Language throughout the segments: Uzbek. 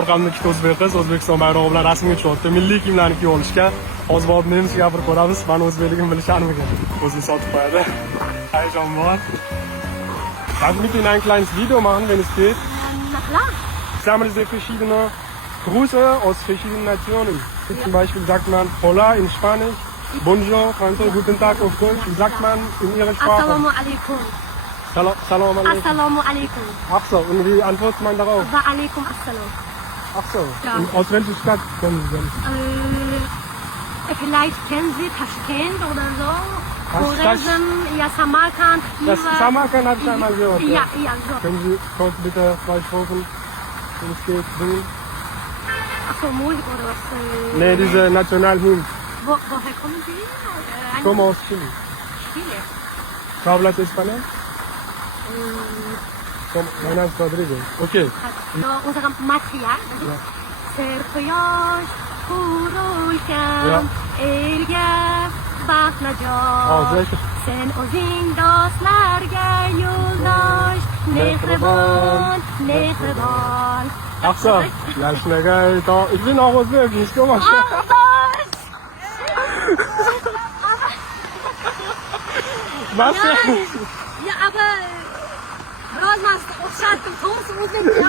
Orqamda ikkita o'zbek qiz O'zbekiston bayrog'i bilan rasmga tushyapti. Milliy kiyimlarni kiyib olishgan. Hozir borib nemis gapirib ko'ramiz. Mani o'zbekligimni bilisharmikan? O'zini sotib qo'yadi. Hayajon bor. Kannst du mit Ihnen ein kleines Video machen, wenn es geht? Na klar. Sammeln Sie verschiedene Grüße aus verschiedenen Nationen. Zum Beispiel sagt man Hola in Spanisch, Bonjour, Französisch, Guten Tag auf Deutsch. Wie sagt man in Ihrer Sprache? Assalamu alaikum. Salam alaikum. Assalamu alaikum. Ach so, und wie antwortet man darauf? Wa alaikum assalam. Ach so, Ja. und aus welcher Stadt kommen Sie denn? Vielleicht kennen Sie Taschkent oder so. Tasch- Khorazm, ja, Samarkand. Das Khiva. Samarkand habe ich einmal gehört. Ja, ja, so. Können Sie kurz bitte 2 Strophen, wenn es geht, singen? Ach so, Musik oder was? Nee, diese Nationalhymn. Woher kommen Sie? Ich komme aus Chile. Chile. ¿Tú hablas español? Mein Name ist Rodrigo. Okay. Unsere Material. Ja. Ser quyosh qurilgan Ja. elga baxt Oh, sehr najot schön. sen o'zing do'stlarga yo'ldosh mehribon mehribon. Ach so, ja, schnell, ich bin auch Özbek, nicht komisch. Was denn? Ya aber biroz o'xshatdim to'g'risi o'zbekcha.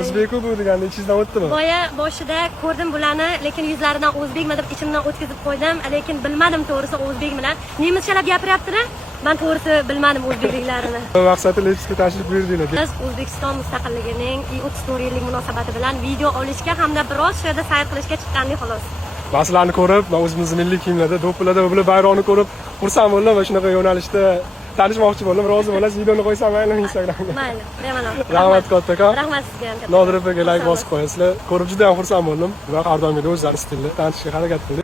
O'zbek bu deganda ichingizdan o'tdimi? Boya boshida ko'rdim bularni, lekin yuzlaridan o'zbekmi deb ichimdan o'tkazib qo'ydim, lekin bilmadim to'g'risi o'zbekmilar. Nemischalab gapiryapti-da. Men to'g'risi bilmadim o'zbekliklarini. Maqsadi Lipskga tashrif buyurdinglar. Biz O'zbekiston mustaqilligining 34 yillik munosabati bilan video olishga hamda biroz shu yerda sayr qilishga chiqqandik xolos. Men sizlarni ko'rib, men o'zimizning milliy kiyimlarda, do'ppilarda va bular bayrog'ini ko'rib xursand bo'ldim va shunaqa yo'nalishda tanishmoqchi bo'ldim. Rozi bo'lasiz, videoni qo'ysam mayli Instagramga. Mayli, bemalol. Rahmat kattakon. Rahmat sizga ham. Nodir akaga like bosib qo'yasizlar. Ko'rib juda ham xursand bo'ldim. Va har doimgidek o'zlari stilda tanishishga harakat qildik.